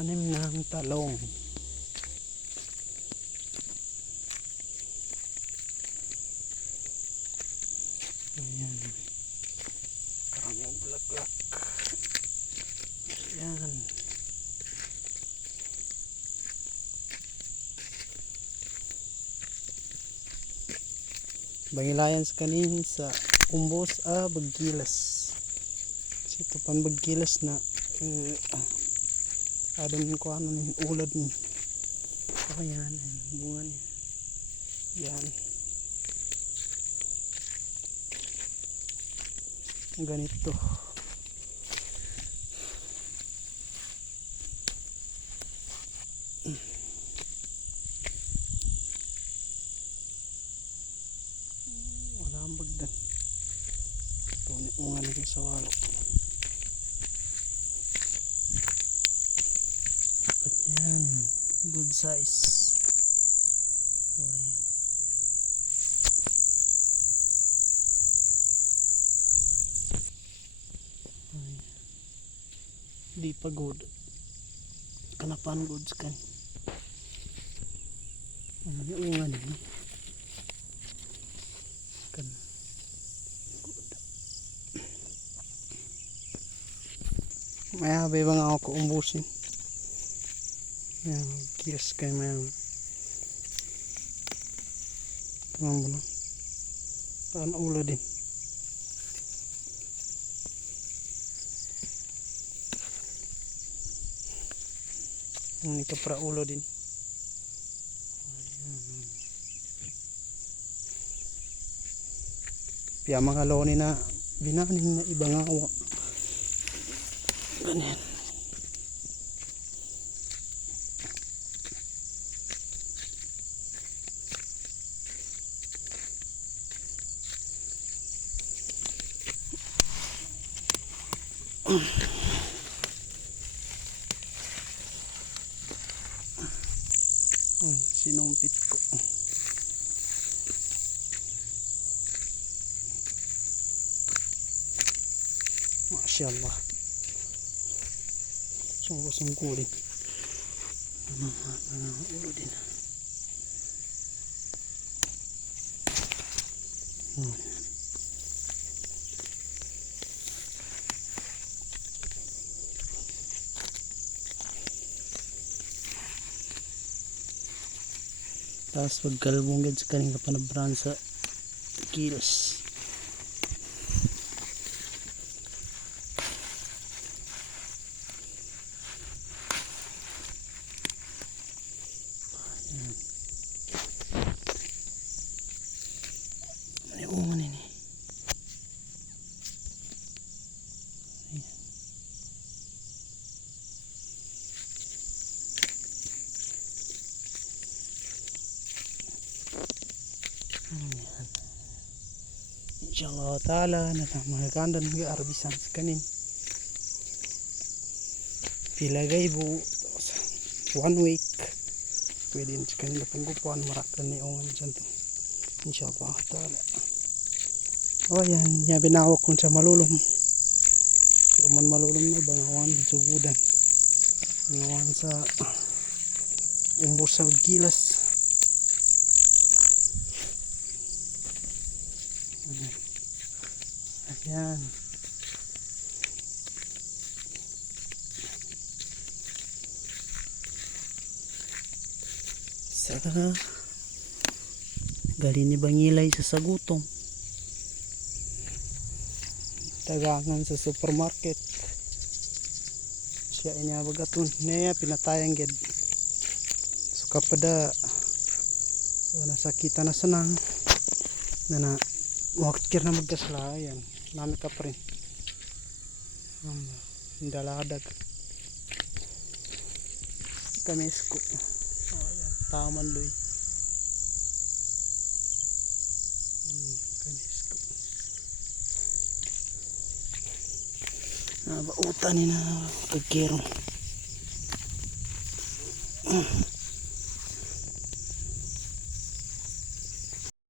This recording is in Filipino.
tanim ng talong. Ayan, karaming bulaklak. Ayan, bangilayan sa kanin sa umbos baggilas. Kasi ito pan baggilas na adon ko ano ni ulad ni. Ayan, bunga niya. Yan. Ganito. Wala ang bagdan. Ito ni bunga niya sa walo. Yan, good size. O, ayan. Ay. Di pa good. Kanapan goods kan. Ano yung ungan niya? Kan. Good. Maya bebang ako umbusin. Yan, kias kayo maya. Tamam bunu. Kan ula din. Ini kepra ulo din. Piya mga loni na binanin na ibang awa. Ganyan. Sinumpit ko. Masyaallah. Sungguh-sungguh din. Ulo din. Tapos pagkalbong gad sa kaning kapanabran sa kilos. Ano yung ungan ini? Insyaallah taala magaganda ng arbisan sa kanin. Pilagay bu 1 week. Pwede sa kanin panggupuan marakan ni ungan dyan to. Insyaallah taala. Oh yan, ya binawak ko sa malulom. So man malulom na bangawan sugudan. Bangawan sa umbos sa gilas. Ayan. Sa gali ni bangilay sa sagutong. Tagangan sa supermarket. Siya inya bagaton. Neya pinatayang ged. So kapada nasakita na sanang na wakir na magkaslayan. Nami ka pa rin. Daladag. Kamesko. Ayan, taman loy. Kamesko. Bautan ni na pagkero.